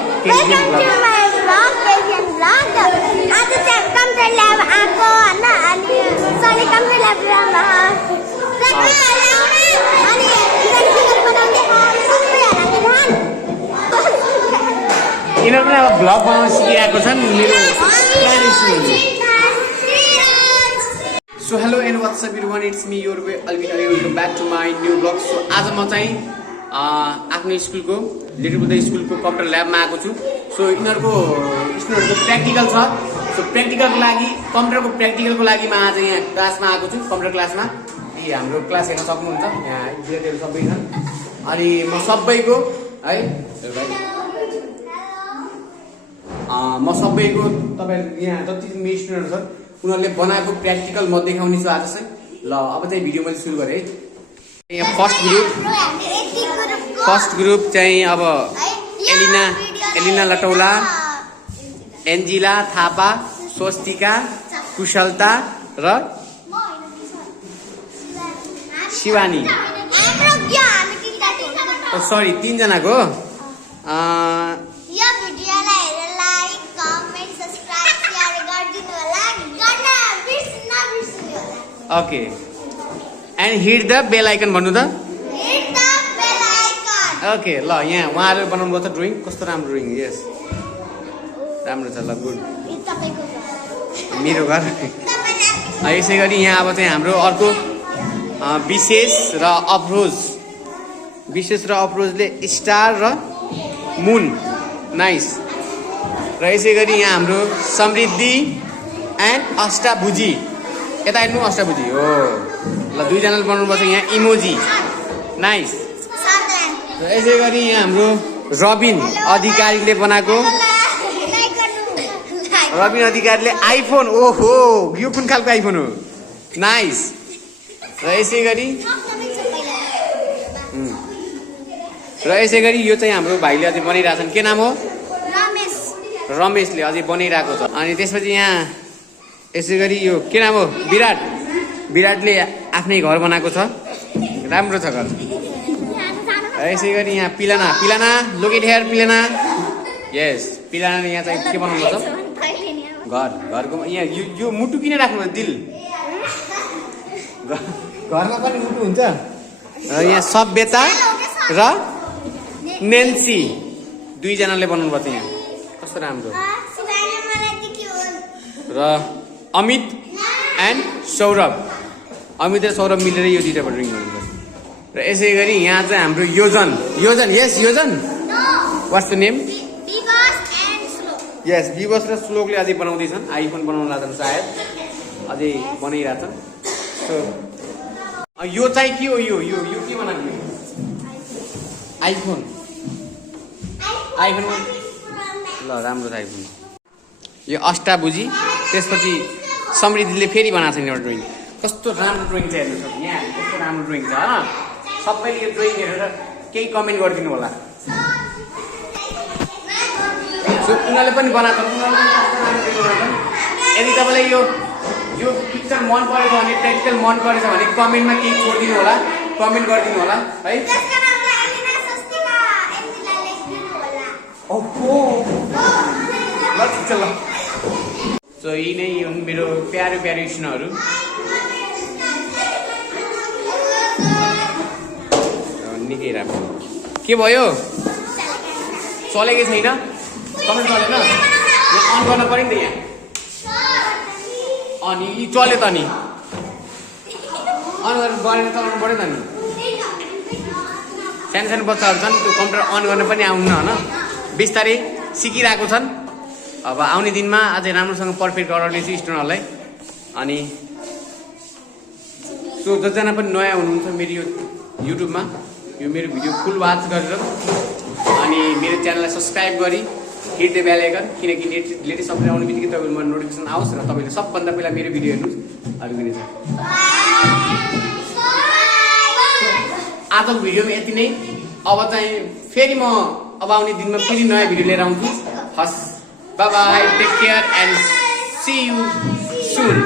Welcome to my vlog, Kaisan vlog. आज चाहिँ computer lab आको हैन अनि सरले कम्प्युटर ल्याब ल्याउनु अनि बनाउँदै यिनीहरुले अब भ्लग बनाउन सिकिरहेको छन् मेरो So hello and what's up everyone, it's me your way Albin Aly. Welcome back to my new vlog. So आज म चाहिँ आफ्नो स्कुलको लिटिल बुद्ध स्कुलको कम्प्युटर ल्याबमा आएको छु. सो यिनीहरुको स्टुडेन्टहरुको प्र्याक्टिकल छ. सो प्र्याक्टिकलको लागि कम्प्युटरको प्र्याक्टिकलको लागि म आज यहाँ क्लासमा आएको छु, कम्प्युटर क्लासमा. हाम्रो क्लास हेर्न सक्नुहुन्छ. यहाँ विद्यार्थीहरु सबै छन्. अनि म सबैको है म सबैको तपाईहरु यहाँ जति पनि स्टुडेन्टहरु छन् उनीहरुले बनाएको प्र्याक्टिकल म देखाउने छु आज चाहिँ. ल अब चाहिँ भिडियो मैले सुरु गरे है. यहाँ फर्स्ट ग्रुप चाहिँ अब एलिना लटौला, एन्जिला थापा, स्वस्तिका, कुशलता र शिवानी. सरी 3 जनाको. Okay. And hit the bell icon भन्नु त. Hit the bell icon. Okay, ल यहाँ उहाँहरुले बनाउनु भयो त ड्राइङ. कस्तो राम्रो ड्राइङ. यस. राम्रो छ ल, गुड. मेरो घर. यसै गरी यहाँ अब चाहिँ हाम्रो अर्को विशेष र अप्रोजले स्टार र मुन. नाइस. र यसै गरी यहाँ हाम्रो समृद्धि एन्ड अष्टाभुजी. यता हेर्नु अष्टाभुजी हो. ल 2 जनाले बनाउनु पर्छ यहाँ इमोजी. नाइस. र यसै गरी यहाँ हाम्रो रबिन अधिकारीले बनाएको. रबिन अधिकारीले आइफोन. ओहो, यो कुन खालको आइफोन हो. नाइस. र यसै गरी यो चाहिँ हाम्रो भाइले अझै बनाइरहेछन्. के नाम हो? रमेशले अझै बनाइरहेको छ. अनि त्यसपछि यहाँ यसै गरी यो के नाम हो? विराटले आफ्नै घर बनाएको छ. राम्रो छ घर. यसै गरी यहाँ पिलाना लोकेट हेयर पिलाना. यस, पिलानाले यहाँ चाहिँ के बनाउनु छ? घरको यहाँ यो मुटु किन राख्नु दिल? घरमा पनि मुटु हुन्छ. र यहाँ सभ्यता र नेन्सी 2 जनाले बनाउनु पर्छ यहाँ. कस्तो राम्रो. र अमित एन्ड सौरभ. अमित र सौरभ मिलेर यो दुईटा ड्रइङ गर्नुपर्छ. र यसै गरी यहाँ चाहिँ हाम्रो योजन. यस योजन. What's the name? यस, विवश र श्लोकले अझै बनाउँदैछन्. आइफोन बनाउन लाग्छन् सायद. अझै बनाइरहेछन्. सो यो चाहिँ के हो? यो के बनाएको? आइफोन. ल राम्रो छ आइफोन. यो अष्टाभुजी. त्यसपछि समृद्धिले फेरि बनाएको छ एउटा ड्रइङ. कस्तो राम्रो ड्रइङ छ हेर्नु सक्नु. यहाँ कस्तो राम्रो ड्रइङ छ. सबैले यो ड्रइङ हेरेर केही कमेन्ट गरिदिनु होला. सो उनीहरूले पनि बनाएको. यदि तपाईँलाई यो पिक्चर मन परेछ भने, प्र्याक्टिकल मन परेछ भने कमेन्टमा केही छोडिदिनु होला, कमेन्ट गरिदिनु होला है. ओहो ल ठिक छ ल. सो यी नै हुन् मेरो प्यारो स्टुडेन्टहरु. निकै राम्रो. के भयो? चलेकै छैन? तपाईँ चलेन? यहाँ अन गर्न पर्यो नि त यहाँ. अनि यी चल्यो त नि. अन गरेर चलाउनु पर्यो त नि. सानो बच्चाहरू छन्, त्यो कम्प्युटर अन गर्न पनि आउन्न होइन. बिस्तारै सिकिरहेको छन्. अब आउने दिनमा अझै राम्रोसँग पर्फेक्ट गराउनेछु स्टुडेन्टहरूलाई. अनि सो जतिजना पनि नयाँ हुनुहुन्छ मेरो यो युट्युबमा, यो मेरो भिडियो फुल वाच गरेर अनि मेरो च्यानललाई सब्सक्राइब गरी हिट द बेल आइकन, किनकि लेटेस्ट अपडेट आउने बित्तिकै तपाईँकोमा नोटिफिकेसन आओस् र तपाईँले सबभन्दा पहिला मेरो भिडियो हेर्नुहोस्. अलिकति छ आजको भिडियोमा यति नै. अब चाहिँ फेरि म आउने दिनमा फेरि नयाँ भिडियो लिएर आउँछु. हस्, bye bye, take care and see you soon.